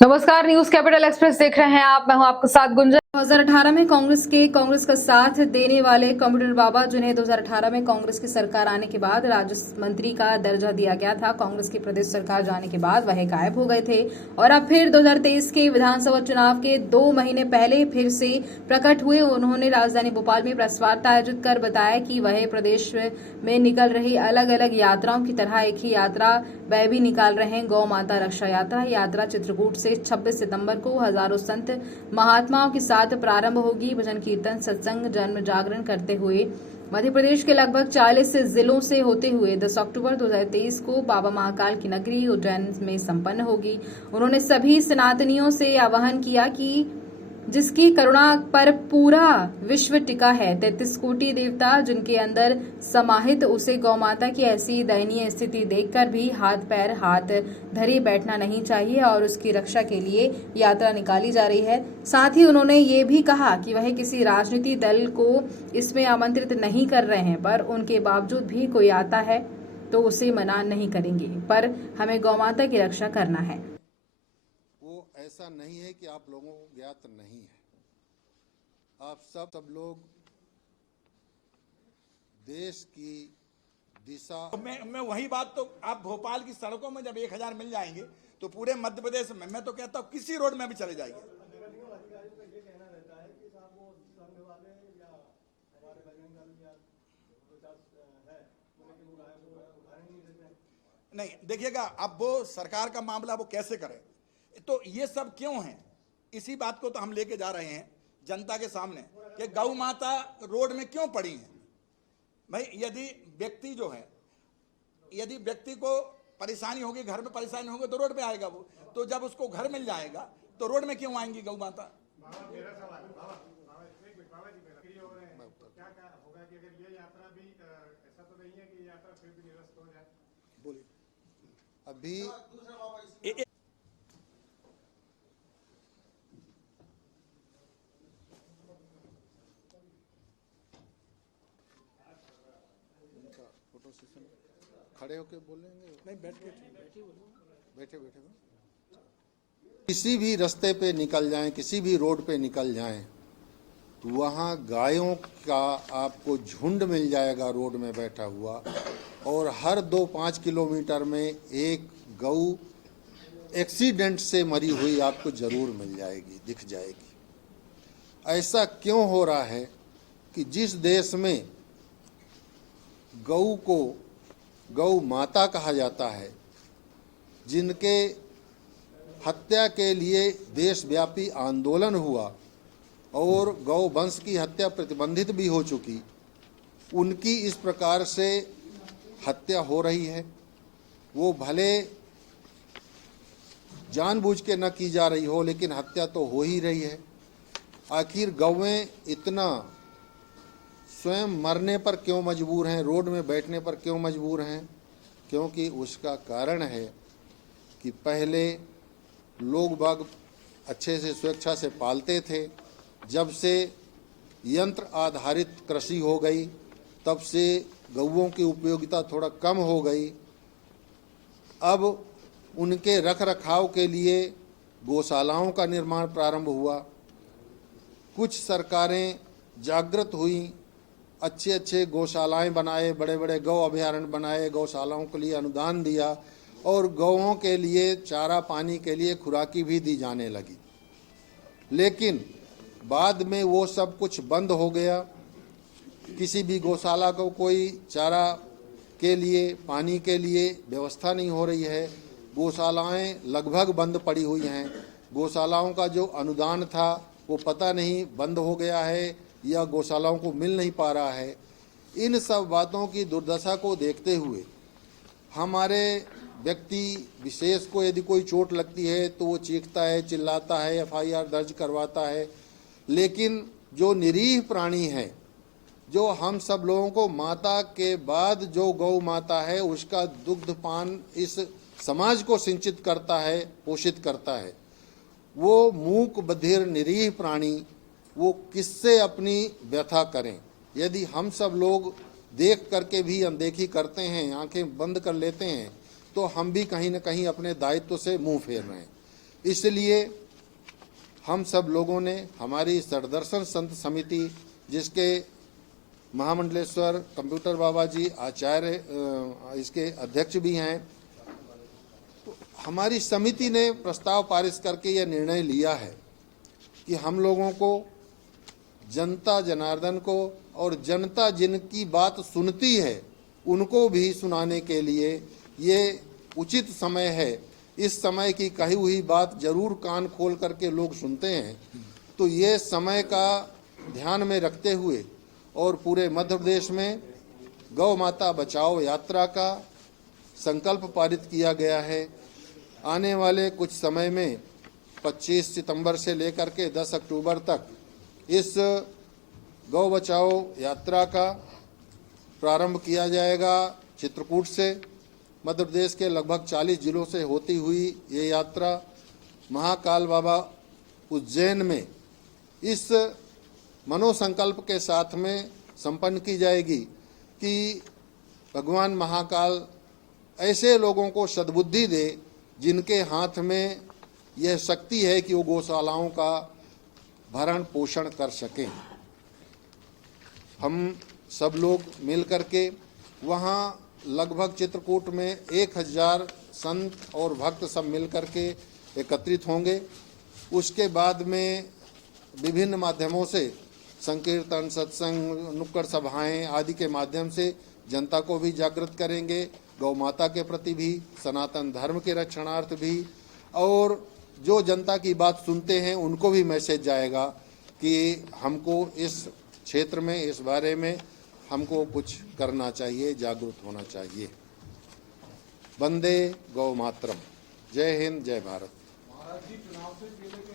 नमस्कार, news capital express देख रहे हैं आप। मैं हूं आपके साथ गुंजन। 2018 में कांग्रेस का साथ देने वाले कंप्यूटर बाबा, जिन्हें 2018 में कांग्रेस की सरकार आने के बाद राज्य मंत्री का दर्जा दिया गया था, कांग्रेस की प्रदेश सरकार जाने के बाद वह गायब हो गए थे और अब फिर 2023 के विधानसभा चुनाव के 2 महीने पहले फिर से प्रकट हुए। उन्होंने राजधानी भोपाल में प्रेस वार्ता आयोजित कर बताया कि वह प्रदेश में निकल रही अलग अलग यात्राओं की तरह एक ही यात्रा वह भी निकाल रहे हैं। गौ माता रक्षा यात्रा चित्रकूट से 26 सितंबर को हजारों संत महात्माओं के साथ प्रारंभ होगी। भजन कीर्तन, सत्संग, जन्म जागरण करते हुए मध्य प्रदेश के लगभग 40 जिलों से होते हुए 10 अक्टूबर 2023 को बाबा महाकाल की नगरी उज्जैन में संपन्न होगी। उन्होंने सभी सनातनियों से आह्वान किया कि जिसकी करुणा पर पूरा विश्व टिका है, 33 कोटि देवता जिनके अंदर समाहित, उसे गौ माता की ऐसी दयनीय स्थिति देखकर भी हाथ धरे बैठना नहीं चाहिए और उसकी रक्षा के लिए यात्रा निकाली जा रही है। साथ ही उन्होंने ये भी कहा कि वह किसी राजनीति दल को इसमें आमंत्रित नहीं कर रहे हैं, पर उनके बावजूद भी कोई आता है तो उसे मना नहीं करेंगे, पर हमें गौ माता की रक्षा करना है। ऐसा नहीं है कि आप लोगों को ज्ञात नहीं है। आप सब लोग देश की दिशा मैं वही बात, तो आप भोपाल की सड़कों में जब 1000 मिल जाएंगे तो पूरे मध्य प्रदेश में मैं तो कहता हूँ किसी रोड में भी चले जाएंगे। नहीं देखिएगा, अब वो सरकार का मामला वो कैसे करें, तो ये सब क्यों है, इसी बात को तो हम लेके जा रहे हैं जनता के सामने कि गौ माता रोड में क्यों पड़ी है। भाई यदि व्यक्ति जो है, यदि व्यक्ति को परेशानी होगी, घर में परेशानी होगी तो रोड पे आएगा वो, तो जब उसको घर मिल जाएगा तो रोड में क्यों आएंगी गौ माता। बोलिए अभी फोटो सेशन खड़े होके बोलेंगे, नहीं बैठे किसी भी रास्ते पे निकल जाएं, किसी भी रोड पे निकल जाएं, तो वहाँ गायों का आपको झुंड मिल जाएगा रोड में बैठा हुआ, और हर 2-5 किलोमीटर में एक गऊ एक्सीडेंट से मरी हुई आपको जरूर मिल जाएगी, दिख जाएगी। ऐसा क्यों हो रहा है कि जिस देश में गऊ को गौ माता कहा जाता है, जिनके हत्या के लिए देशव्यापी आंदोलन हुआ और गौ वंश की हत्या प्रतिबंधित भी हो चुकी, उनकी इस प्रकार से हत्या हो रही है। वो भले जानबूझ के न की जा रही हो, लेकिन हत्या तो हो ही रही है। आखिर गौएं इतना स्वयं मरने पर क्यों मजबूर हैं, रोड में बैठने पर क्यों मजबूर हैं? क्योंकि उसका कारण है कि पहले लोग बाग अच्छे से स्वेच्छा से पालते थे। जब से यंत्र आधारित कृषि हो गई, तब से गौओं की उपयोगिता थोड़ा कम हो गई। अब उनके रख रखाव के लिए गौशालाओं का निर्माण प्रारंभ हुआ। कुछ सरकारें जागृत हुई, अच्छे गौशालाएं बनाए, बड़े बड़े गौ अभयारण्य बनाए, गौशालाओं के लिए अनुदान दिया और गौओं के लिए चारा पानी के लिए खुराकी भी दी जाने लगी। लेकिन बाद में वो सब कुछ बंद हो गया। किसी भी गौशाला को कोई चारा के लिए, पानी के लिए व्यवस्था नहीं हो रही है। गौशालाएं लगभग बंद पड़ी हुई हैं। गौशालाओं का जो अनुदान था वो पता नहीं बंद हो गया है या गौशालाओं को मिल नहीं पा रहा है। इन सब बातों की दुर्दशा को देखते हुए हमारे व्यक्ति विशेष को यदि कोई चोट लगती है तो वो चीखता है, चिल्लाता है, FIR दर्ज करवाता है, लेकिन जो निरीह प्राणी है, जो हम सब लोगों को माता के बाद जो गौ माता है उसका दुग्धपान इस समाज को सिंचित करता है, पोषित करता है, वो मूक बधिर निरीह प्राणी वो किससे अपनी व्यथा करें। यदि हम सब लोग देख करके भी अनदेखी करते हैं, आंखें बंद कर लेते हैं, तो हम भी कहीं न कहीं अपने दायित्व से मुंह फेर रहे हैं। इसलिए हम सब लोगों ने, हमारी सदर्शन संत समिति जिसके महामंडलेश्वर कंप्यूटर बाबा जी आचार्य इसके अध्यक्ष भी हैं, तो हमारी समिति ने प्रस्ताव पारित करके यह निर्णय लिया है कि हम लोगों को, जनता जनार्दन को और जनता जिनकी बात सुनती है उनको भी सुनाने के लिए ये उचित समय है। इस समय की कही हुई बात जरूर कान खोल करके लोग सुनते हैं, तो ये समय का ध्यान में रखते हुए और पूरे मध्य प्रदेश में गौ माता बचाओ यात्रा का संकल्प पारित किया गया है। आने वाले कुछ समय में 25 सितंबर से लेकर के 10 अक्टूबर तक इस गौ बचाओ यात्रा का प्रारंभ किया जाएगा। चित्रकूट से मध्य प्रदेश के लगभग 40 जिलों से होती हुई ये यात्रा महाकाल बाबा उज्जैन में इस मनोसंकल्प के साथ में संपन्न की जाएगी कि भगवान महाकाल ऐसे लोगों को सद्बुद्धि दे जिनके हाथ में यह शक्ति है कि वो गौशालाओं का भरण पोषण कर सकें। हम सब लोग मिल करके वहाँ लगभग चित्रकूट में 1000 संत और भक्त सब मिल करके एकत्रित होंगे। उसके बाद में विभिन्न माध्यमों से संकीर्तन, सत्संग, नुक्कड़ सभाएं आदि के माध्यम से जनता को भी जागृत करेंगे, गौ माता के प्रति भी, सनातन धर्म के रक्षणार्थ भी, और जो जनता की बात सुनते हैं उनको भी मैसेज जाएगा कि हमको इस क्षेत्र में, इस बारे में हमको कुछ करना चाहिए, जागरूक होना चाहिए। वंदे गौ मातरम। जय हिंद, जय भारत।